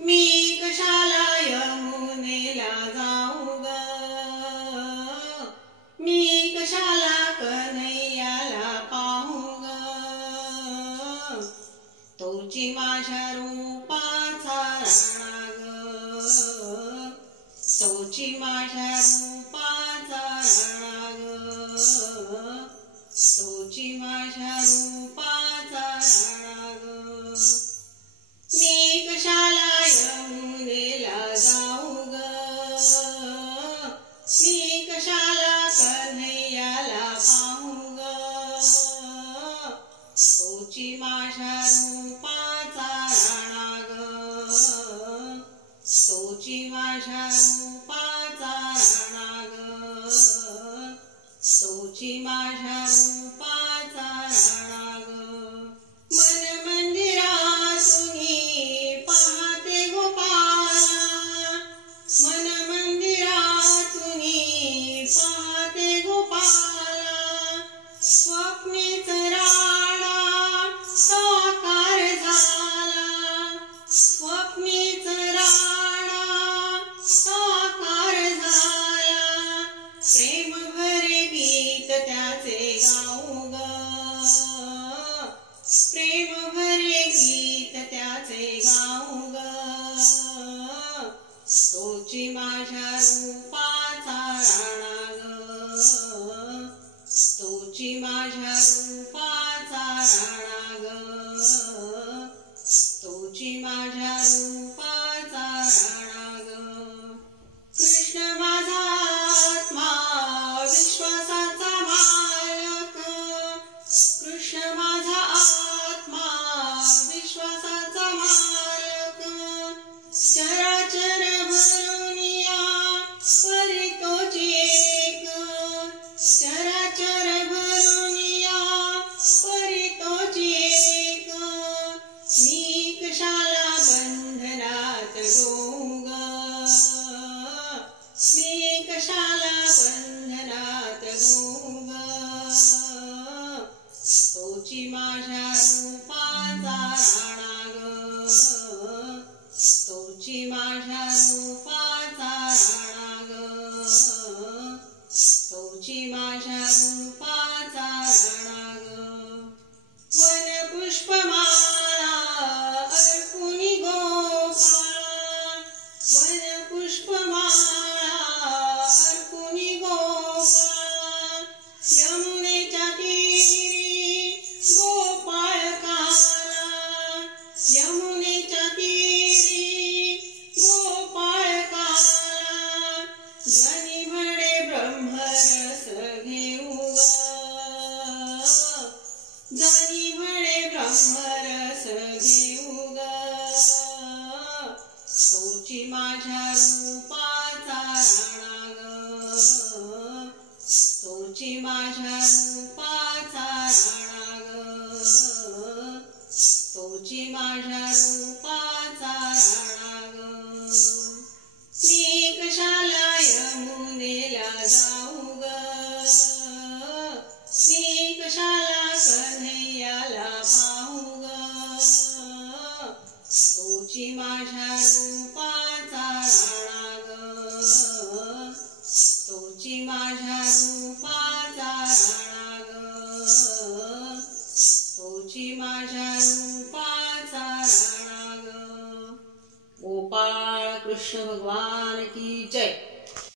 मी कशाला यमुनेला जाऊ ग, मी कशाला कन्हैयाला पाहू ग, तोची माझ्या रूपाचा राणा ग, तोची माझ्या रूपाचा राणा ग, तोची माझ्या रूपाचा राणा ग. मी कशाला यमुनेला जाऊ ग, मी कशाला कन्हैयाला पाहू ग, तोची माझ्या रूपाचा राणा ग, तोची माझ्या रूपाचा राणा ग, तोची माझ्या रूपाचा राणा ग. मन मंदिरातून पाहते गोपाला, मन मंदिरातून पाहते गोपाला, स्वप्नेच राणा साकार झाला, स्वप्नेच राणा साकार झाला, प्रेम भरे गीत त्याचे गाऊ ग, प्रेम भरे गीत त्याचे गाऊ ग, तोची माझ्या रूपाचा राणा ग, तोची माझ्या रूपाचा राणा ग, तोची माझ्या रूपाचा राणा ग. कृष्ण माझा आत्मा विश्वासाचा मालक, कृष्ण माझा आत्मा विश्वासाचा मालक, चराचर भरुनिया परी तोची एक, चराचर भरुनिया परी तोची एक, मी कशाला बंधनात रोऊ ग, मी कशाला बंधनात रोऊ ग, तोची माझ्या रूपाचा राणा ग, तोची माझ्या रूपाचा राणा ग, तोची माझ्या रूपाचा राणा ग. वन पुष्पमाळा अर्पुनी गोपाळा, वन पुष्पमाळा अर्पुनी गोपाळा, यमुनेच्या तीरी गोपाळ काला, यमुनेच्या तीरी गोपाळ काला, जनी म्हणे ब्रह्मरस घेऊ ग, जनी म्हणे ब्रह्मरस घेऊ ग, तोची माझ्या रूपाचा राणा ग, तोची माझ्या रूपाचा राणा ग, तोची माझ्या रूपाचा राणा ग. मी कशाला यमुनेला जाऊ ग, मी कशाला कन्हैयाला पाहू ग, तोची माझ्या रूपाचा राणा ग, तोची माझ्या रूपाचा राणा ग, तोची माझ्या रूपाचा राणा ग. गोपाळ कृष्ण भगवान की जय.